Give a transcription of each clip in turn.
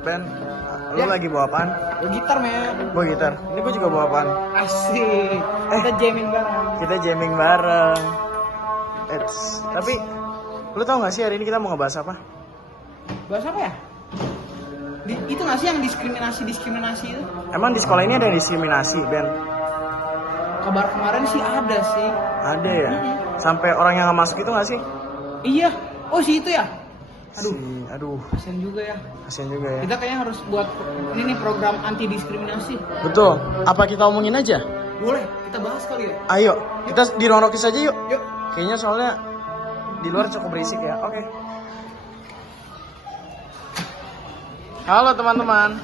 Ben, lu lagi bawa apaan? Gitar, men. Bawa gitar. Ini gue juga bawa apaan? Asik. Kita jamming bareng. Kita jamming bareng. Tapi lu tau gak sih hari ini kita mau ngebahas apa? Bahas apa ya? Itu gak sih yang diskriminasi itu? Emang di sekolah ini ada diskriminasi, Ben? Kabar kemarin sih ada sih. Ada ya? Sampai orang yang gak masuk itu gak sih? Iya. Oh, si itu ya? Aduh. Kasian juga ya. Kasian juga ya. Kita kayaknya harus buat ini nih program anti diskriminasi. Betul. Apa kita omongin aja? Boleh, kita bahas kali ya. Ayo, kita dironrokin saja yuk. Yuk. Kayaknya soalnya di luar cukup berisik ya. Oke. Halo teman-teman.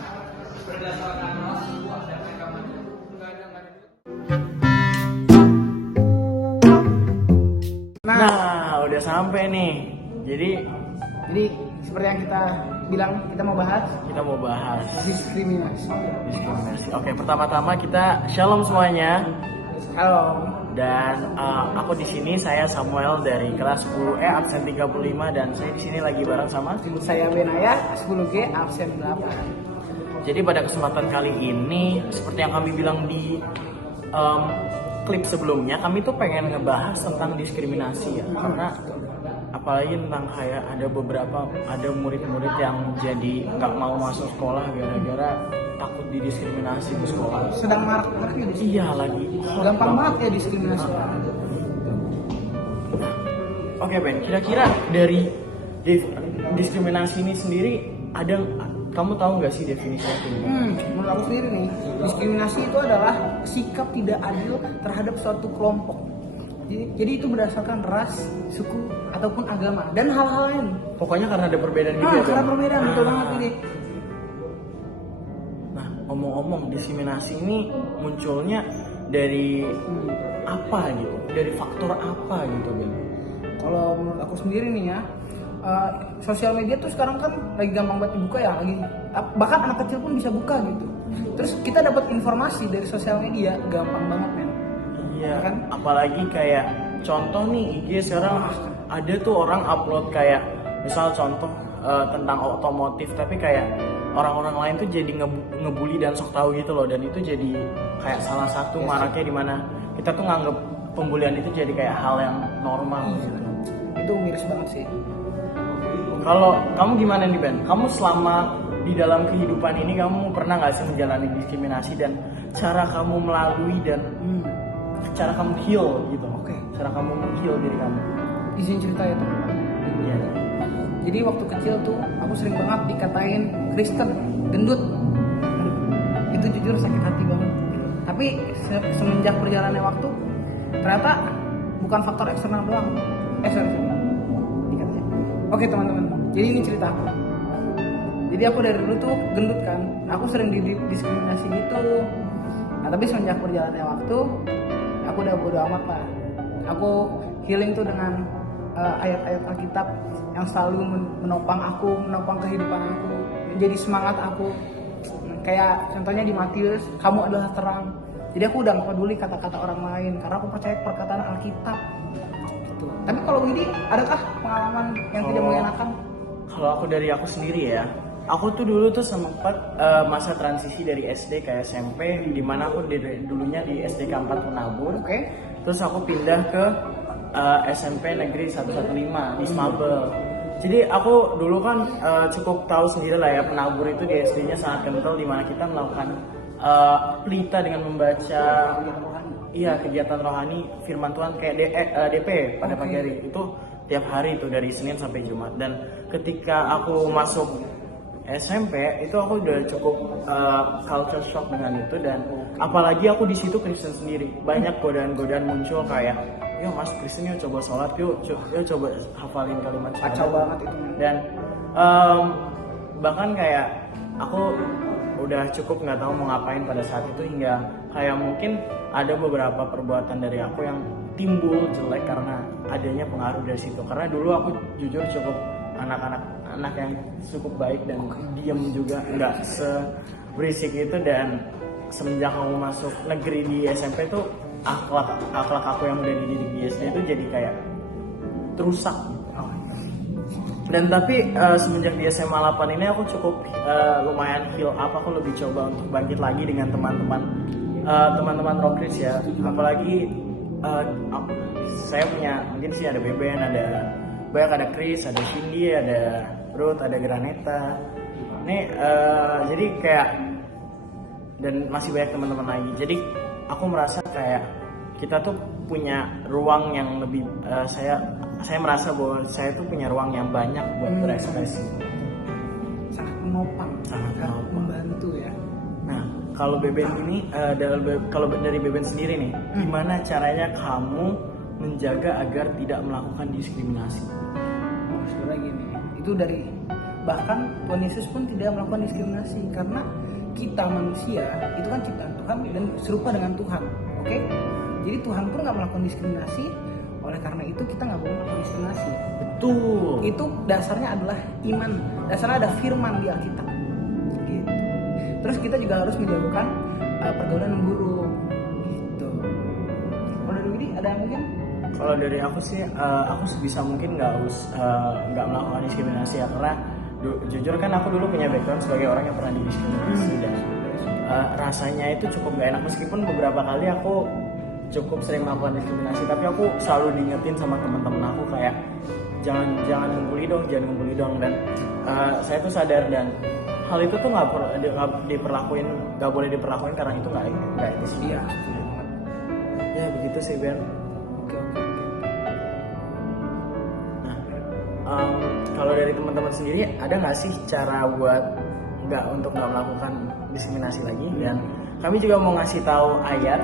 Nah, udah sampai nih. Jadi Seperti yang kita bilang, kita mau bahas diskriminasi. Oke, pertama-tama kita shalom semuanya. Halo. Dan aku di sini, saya Samuel dari kelas 10E absen 35 dan saya di sini lagi bareng sama Saya Benaya, 10G absen 8. Jadi pada kesempatan kali ini, seperti yang kami bilang di klip sebelumnya, kami tuh pengen ngebahas tentang diskriminasi ya. Karena apalagi tentang kayak ada murid-murid yang jadi nggak mau masuk sekolah gara-gara takut didiskriminasi di sekolah. Sedang marak-maraknya di sini. Iya lagi. Gampang banget ya diskriminasi. Oke Ben, kira-kira dari diskriminasi ini sendiri kamu tahu nggak sih definisinya itu? Menurut aku sendiri nih, diskriminasi itu adalah sikap tidak adil terhadap suatu kelompok. Jadi itu berdasarkan ras, suku, ataupun agama dan hal-hal lain. Pokoknya karena ada perbedaan gitu ya. Karena perbedaan, betul banget ini. Nah, ngomong-ngomong, diskriminasi ini munculnya dari apa gitu? Dari faktor apa gitu, Ben? Kalau menurut aku sendiri nih ya, sosial media tuh sekarang kan lagi gampang banget dibuka ya, bahkan anak kecil pun bisa buka gitu. Terus kita dapat informasi dari sosial media gampang banget, men. Iya, kan? Apalagi kayak contoh nih IG sekarang ada tuh orang upload kayak misal contoh tentang otomotif, tapi kayak orang-orang lain tuh jadi ngebully dan sok tahu gitu loh, dan itu jadi kayak salah satu maraknya di mana kita tuh nganggep pembulian itu jadi kayak hal yang normal gitu. Itu miris banget sih. Kalau kamu gimana nih Ben? Kamu selama di dalam kehidupan ini kamu pernah nggak sih menjalani diskriminasi dan cara kamu melalui dan cara kamu heal gitu? Oke. Cara kamu heal diri kamu? Izin cerita ya teman. Iya. Jadi waktu kecil tuh aku sering banget dikatain Kristen, gendut. Itu jujur sakit hati banget. Tapi semenjak berjalannya waktu, ternyata bukan faktor eksternal doang. Dikatanya. Oke teman-teman, jadi ini cerita aku. Jadi aku dari dulu tuh gendut kan. Aku sering didiskriminasi gitu. Nah tapi semenjak berjalannya waktu, aku udah bodo amat lah. Aku healing tuh dengan ayat-ayat Alkitab yang selalu menopang kehidupan aku, menjadi semangat aku. Kayak contohnya di Matius, kamu adalah terang. Jadi aku udah gak peduli kata-kata orang lain karena aku percaya perkataan Alkitab. Gitu. Tapi kalau Widi, adakah pengalaman yang tidak mengenakan? Kalau dari aku sendiri ya, aku tuh dulu tuh sempat masa transisi dari SD ke SMP, di mana aku dulunya di SDK 4 Penabur. Oke. Terus aku pindah ke SMP Negeri 115 di Smabel. Jadi aku dulu kan cukup tahu sendiri lah ya, Penabur itu di SD-nya sangat kental, di mana kita melakukan pelita dengan membaca kegiatan rohani firman Tuhan kayak DP pada pagi hari itu tiap hari itu dari Senin sampai Jumat. Dan ketika aku masuk SMP itu aku udah cukup culture shock dengan itu, dan apalagi aku di situ Kristen sendiri, banyak godaan-godaan muncul kayak yuk mas Kristen yuk coba sholat, yuk coba hafalin kalimat syahadat. Kacau banget itu. Dan bahkan kayak aku udah cukup nggak tahu mau ngapain pada saat itu, hingga kayak mungkin ada beberapa perbuatan dari aku yang timbul jelek karena adanya pengaruh dari situ. Karena dulu aku jujur cukup anak yang cukup baik dan diem juga, nggak seberisik itu. Dan semenjak aku masuk negeri di SMP tuh akhlak aku yang udah dididik di SD itu jadi kayak terusak. Dan tapi semenjak di SMA 8 ini aku cukup lumayan heal up. Aku lebih coba untuk bangkit lagi dengan teman-teman Rockris ya. Apalagi saya punya, mungkin sih ada Beben, ada banyak, ada Chris, ada Cindy, ada Ruth, ada Graneta. Nih jadi kayak, dan masih banyak teman-teman lagi. Jadi aku merasa kayak kita tuh punya ruang yang lebih saya merasa bahwa saya tuh punya ruang yang banyak buat berekspresi. Sangat menopang, Sangat menopang. membantu ya. Nah, kalau Beben ini kalau dari Beben sendiri nih, gimana caranya kamu menjaga agar tidak melakukan diskriminasi? Sebenarnya gini, itu dari bahkan Tuhan Yesus pun tidak melakukan diskriminasi karena kita manusia itu kan ciptaan Tuhan dan serupa dengan Tuhan, oke? Jadi Tuhan pun nggak melakukan diskriminasi, oleh karena itu kita nggak boleh melakukan diskriminasi. Betul. Itu dasarnya adalah iman, dasarnya ada firman di Alkitab. Gitu. Terus kita juga harus menjauhkan pergaulan yang buruk. Gitu. Kalau dari Widi ada yang mungkin? Kalau dari aku sih, aku sebisa mungkin nggak melakukan diskriminasi ya, karena jujur kan aku dulu punya background sebagai orang yang pernah didiskriminasi dan rasanya itu cukup gak enak, meskipun beberapa kali aku cukup sering melakukan diskriminasi, tapi aku selalu diingetin sama teman-teman aku kayak jangan ngumpuli dong, dan saya tuh sadar, dan hal itu tuh nggak boleh diperlakuin karena itu nggak etis. Iya. Ya begitu sih Ben. Oke. Nah, kalau dari teman-teman sendiri ada nggak sih cara buat nggak melakukan diskriminasi lagi? Dan kami juga mau ngasih tahu Iya,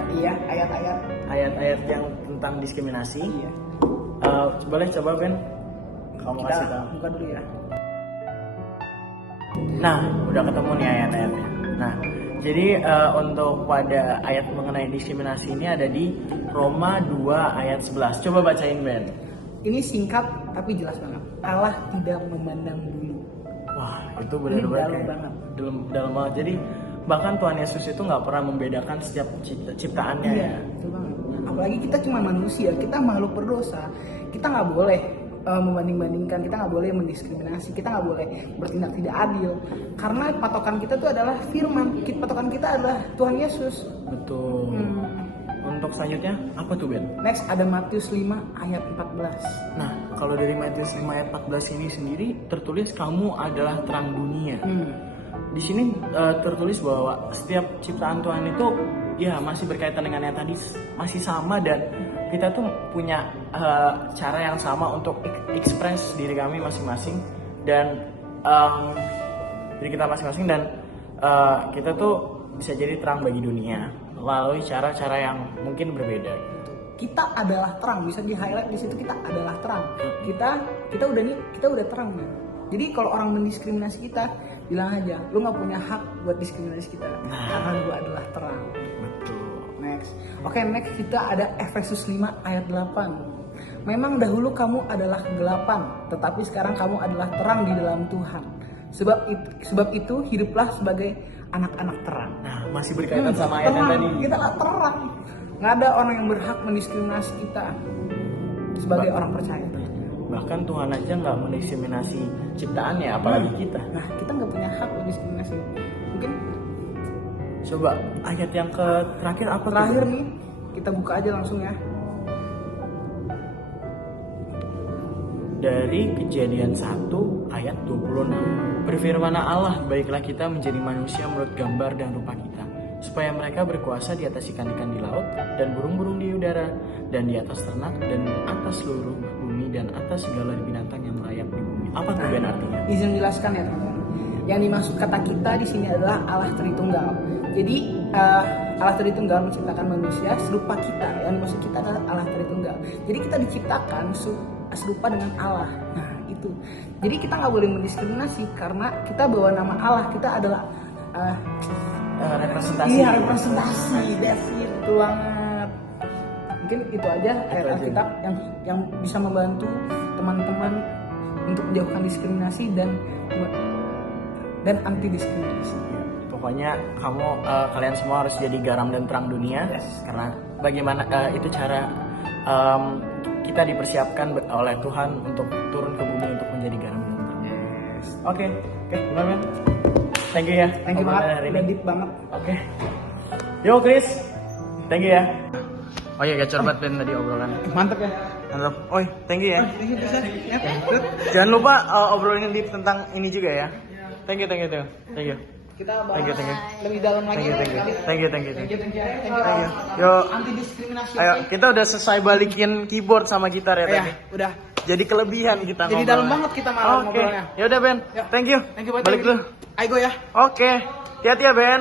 ayat-ayat. yang tentang diskriminasi. Iya. Boleh coba Ben, kamu Kita kasih tahu. buka dulu ya. Nah, udah ketemu nih ayat-ayatnya. Nah, jadi untuk pada ayat mengenai diskriminasi ini ada di Roma 2 ayat 11. Coba bacain Ben. Ini singkat tapi jelas banget. Allah tidak memandang bulu. Wah, itu Ini benar-benar dalam kayak banget. dalam banget. Jadi bahkan Tuhan Yesus itu nggak pernah membedakan setiap ciptaannya. Iya, Ya. betul banget. Apalagi kita cuma manusia, kita makhluk berdosa. Kita nggak boleh membanding-bandingkan, kita nggak boleh mendiskriminasi, kita nggak boleh bertindak tidak adil. Karena patokan kita itu adalah firman, patokan kita adalah Tuhan Yesus. Betul. Untuk selanjutnya apa tuh Ben? Next ada Matius 5 ayat 14. Nah, kalau dari Matius 5 ayat 14 ini sendiri tertulis kamu adalah terang dunia. Di sini tertulis bahwa setiap ciptaan Tuhan itu ya masih berkaitan dengan yang tadi, masih sama, dan kita tuh punya cara yang sama untuk express diri kami masing-masing dan diri kita masing-masing, dan kita tuh bisa jadi terang bagi dunia melalui cara-cara yang mungkin berbeda. Kita adalah terang, bisa di highlight di situ, kita adalah terang. Kita udah terang nih. Jadi kalau orang mendiskriminasi kita, bilang aja, lu nggak punya hak buat diskriminasi kita, karena gua adalah terang. Betul. Next. Oke, next kita ada Efesus 5 ayat 8. Memang dahulu kamu adalah kegelapan, tetapi sekarang kamu adalah terang di dalam Tuhan. Sebab itu hiduplah sebagai anak-anak terang. Nah, masih berkaitan sama ayat yang tadi. Kita lah terang. Nggak ada orang yang berhak mendiskriminasi kita sebagai orang percaya. Bahkan Tuhan aja nggak mendiskriminasi ciptaannya, apalagi kita. Nah, kita nggak punya hak mendiskriminasi. Mungkin Coba ayat yang terakhir apa tuh? terakhir nih, kita buka aja langsung ya. Dari Kejadian 1 ayat 26. Berfirmanlah Allah, baiklah kita menjadi manusia menurut gambar dan rupa kita, supaya mereka berkuasa di atas ikan-ikan di laut dan burung-burung di udara dan di atas ternak dan atas seluruh bumi dan atas segala binatang yang melayap di bumi. Apa tuh Ben artinya? Izin jelaskan ya teman-teman. Yang dimaksud kata kita di sini adalah Allah Tritunggal. Jadi Allah Tritunggal menciptakan manusia serupa kita. Yang dimaksud kita adalah Allah Tritunggal. Jadi kita diciptakan serupa dengan Allah. Nah itu. Jadi kita nggak boleh mendiskriminasi karena kita bawa nama Allah. Kita adalah Representasi. Iya, representasi. That's it. Betul banget. Mungkin itu aja ayat Alkitab yang bisa membantu teman-teman untuk menjauhkan diskriminasi dan anti diskriminasi. Pokoknya kalian semua harus jadi garam dan terang dunia. Yes. Karena bagaimana itu cara kita dipersiapkan oleh Tuhan untuk turun ke bumi untuk menjadi garam dan Chris. Oke, gimana Ben? Thank you ya. Thank you obrolan banget, hari udah ini. deep banget. Oke. Yo Chris, thank you ya. Oh iya, gacor banget Ben tadi obrolan. Mantep ya. Mantap. Oi, thank you ya. Thank you Chris. Ya, good. Jangan lupa obrolan deep tentang ini juga ya. Thank you. Thank you. Kita bahas Thank you. lebih dalam lagi. Thank you. Thank you. Yo, Anti diskriminasi. ayo kita udah selesai balikin keyboard sama gitar ya Ya, tadi. udah. Jadi kelebihan kita Jadi ngobrolnya. dalam banget kita malah Oke. ngobrolnya. Ya udah Ben. Ya. Thank you. Thank you banget. Balik dulu. Ayo go ya. Oke. Hati-hati ya Ben.